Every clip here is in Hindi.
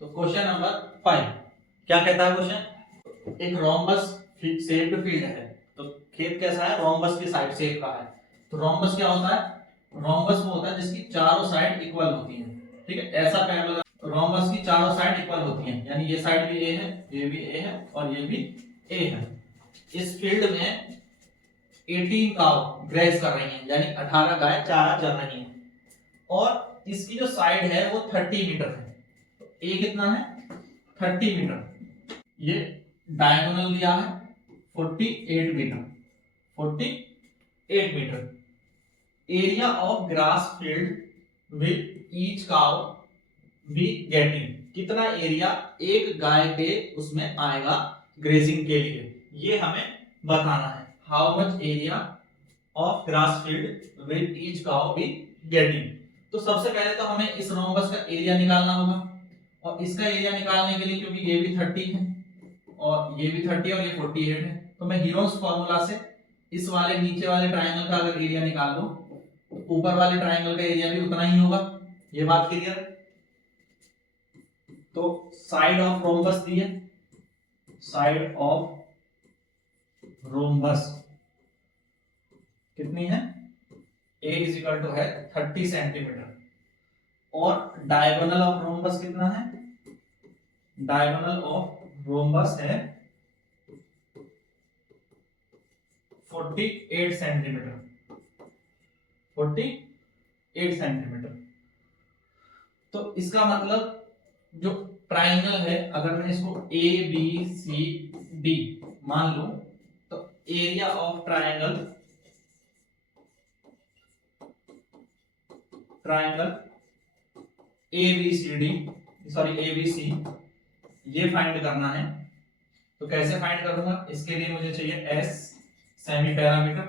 तो क्वेश्चन नंबर 5 क्या कहता है क्वेश्चन, एक रोम्बस शेप्ड फील्ड है। तो खेत कैसा है, रोम्बस की साइड शेप का है। तो रोम्बस क्या होता है, रोम्बस वो होता है जिसकी चारों साइड इक्वल होती हैं। ठीक है, ऐसा पैरेलल रोम्बस की चारों साइड इक्वल होती हैं, यानी ये साइड भी ए है, ये भी ए है और ये भी ए है। इस फील्ड में 18 काउ ग्रेज कर रही हैं, यानी 18 गाय चारा चर रही हैं और इसकी जो साइड है वो 30 मीटर है। ए कितना है, 30 मीटर। ये डायगोनल दिया है 48 metre, 48 metre. Area of grass field with each cow be getting, कितना एरिया एक गाय के उसमें आएगा ग्रेजिंग के लिए, ये हमें बताना है। How much area of grass field with each cow be getting. तो सबसे पहले तो हमें इस रोम्बस का एरिया निकालना होगा और इसका एरिया निकालने के लिए, क्योंकि ये भी 30 है और ये भी 30 और ये 48 है, तो मैं हीरोस फॉर्मूला से इस वाले नीचे वाले ट्रायंगल का अगर एरिया निकाल दूं तो ऊपर वाले ट्रायंगल का एरिया भी उतना ही होगा। ये बात क्लियर है। तो साइड ऑफ रोम्बस दी है, साइड ऑफ रोम्बस कितनी है, a इज इक्वल टू है 30 सेंटीमीटर और डायगोनल ऑफ रोम्बस कितना है, डायगोनल ऑफ रोम्बस है 48 सेंटीमीटर, 48 सेंटीमीटर। तो इसका मतलब जो ट्राइंगल है, अगर मैं इसको ए बी सी डी मान लूं तो area of triangle, triangle A B C D, sorry A B C, ये फाइंड करना है। तो कैसे फाइंड करूंगा, इसके लिए मुझे चाहिए एस सेमी पैरामीटर,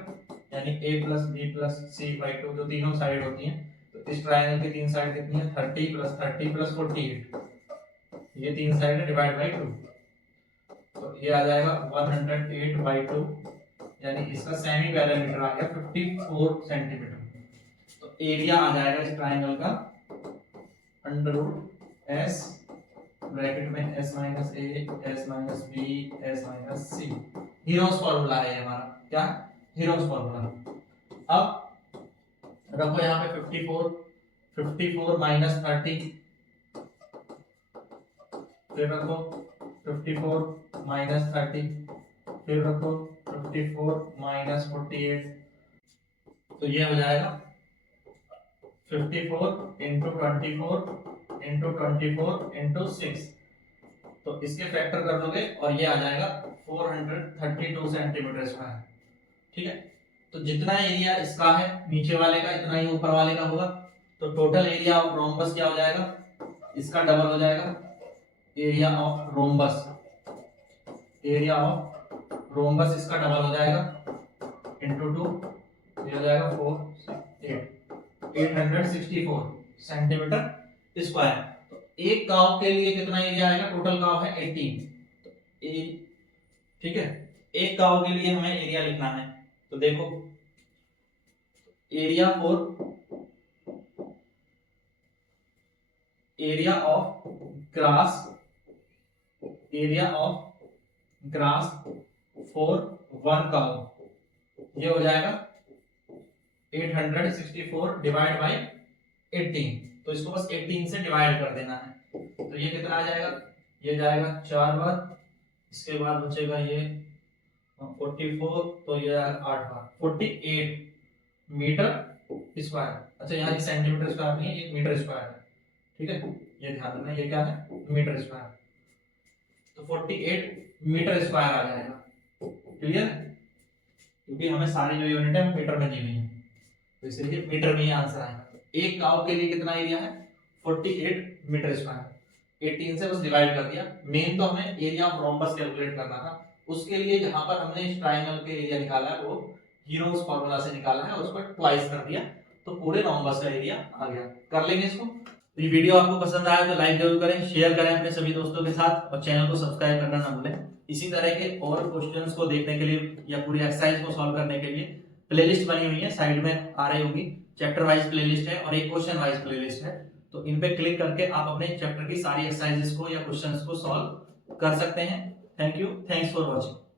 यानी a plus B plus C by 2, जो तीनों साइड होती हैं। तो इस ट्रायंगल की तीन साइड कितनी है, 30 प्लस 30 प्लस 48, ये तीन साइड है डिवाइड बाई 2, तो ये आ जाएगा 108 बाई 2, यानी इसका सेमी पैरामीटर आ गया 54 सेंटीमीटर। तो एरिया आ जाएगा इस ट्रायंगल का अंडर रूट एस ब्रैकेट में S minus A S minus B S minus C. Heron's formula है ये हमारा, क्या हीरोस फॉर्मूला। अब रखो यहाँ पे 54 माइनस 30, फिर रखो 54 माइनस 30, फिर रखो 54 माइनस 48, तो ये हो जाएगा 54 इंटू 24 इंटू 24 इंटू 6, तो इसके फैक्टर कर दोगे और ये आ जाएगा 432 सेंटीमीटर स्क्वायर। ठीक है, तो जितना एरिया इसका है नीचे वाले का, इतना ही ऊपर वाले का होगा। तो टोटल एरिया ऑफ रोम्बस क्या हो जाएगा, इसका डबल हो जाएगा area of rhombus, area of rhombus इसका डबल हो जाएगा इंटू 2, ये हो जाएगा 864 सेंटीमीटर स्क्वायर। तो एक काव के लिए कितना एरिया आएगा, टोटल काव है 18, तो ठीक है, एक काव के लिए हमें एरिया लिखना है। तो देखो area of grass, area of grass for one काव, ये हो जाएगा 864 डिवाइड बाई 18, तो इसको बस 18 से डिवाइड कर देना है। तो ये कितना आ जाएगा, ये जाएगा 4 बार, इसके बाद बचेगा ये 44, तो ये 8 बार 48 मीटर स्क्वायर। अच्छा यहाँ सेंटीमीटर स्क्वायर नहीं है, ये मीटर स्क्वायर है। ठीक है, ये ध्यान रखना, ये क्या है, मीटर स्क्वायर। तो 48 मीटर स्क्वायर आ जाएगा। क्लियर है, क्योंकि हमें सारी जो यूनिट है मीटर में दी हुई है, तो इसलिए मीटर में ही आंसर आएगा। एक काव के लिए कितना एरिया है, 48 मीटर स्क्वायर, 18 से बस डिवाइड कर दिया। मेन तो हमें एरिया ऑफ रोम्बस कैलकुलेट करना था, उसके लिए जहां पर हमने इस ट्रायंगल के एरिया निकाला है वो हीरोस फार्मूला से निकाला है, उस पर ट्वाइस कर दिया, तो पूरे रोम्बस का एरिया आ गया। कर लेंगे इसको। तो ये वीडियो आपको पसंद आया तो लाइक जरूर करें, शेयर करें अपने सभी दोस्तों के साथ और चैनल को सब्सक्राइब करना ना भूलें। इसी तरह के और क्वेश्चंस को देखने के लिए या पूरी एक्सरसाइज को सॉल्व करने के लिए प्लेलिस्ट बनी हुई है, साइड में आ रही होगी, चैप्टर वाइज प्लेलिस्ट है और एक क्वेश्चन वाइज प्लेलिस्ट है। तो इन पे क्लिक करके आप अपने चैप्टर की सारी एक्सरसाइजेस को या क्वेश्चंस को सॉल्व कर सकते हैं। Thank you, thanks for watching.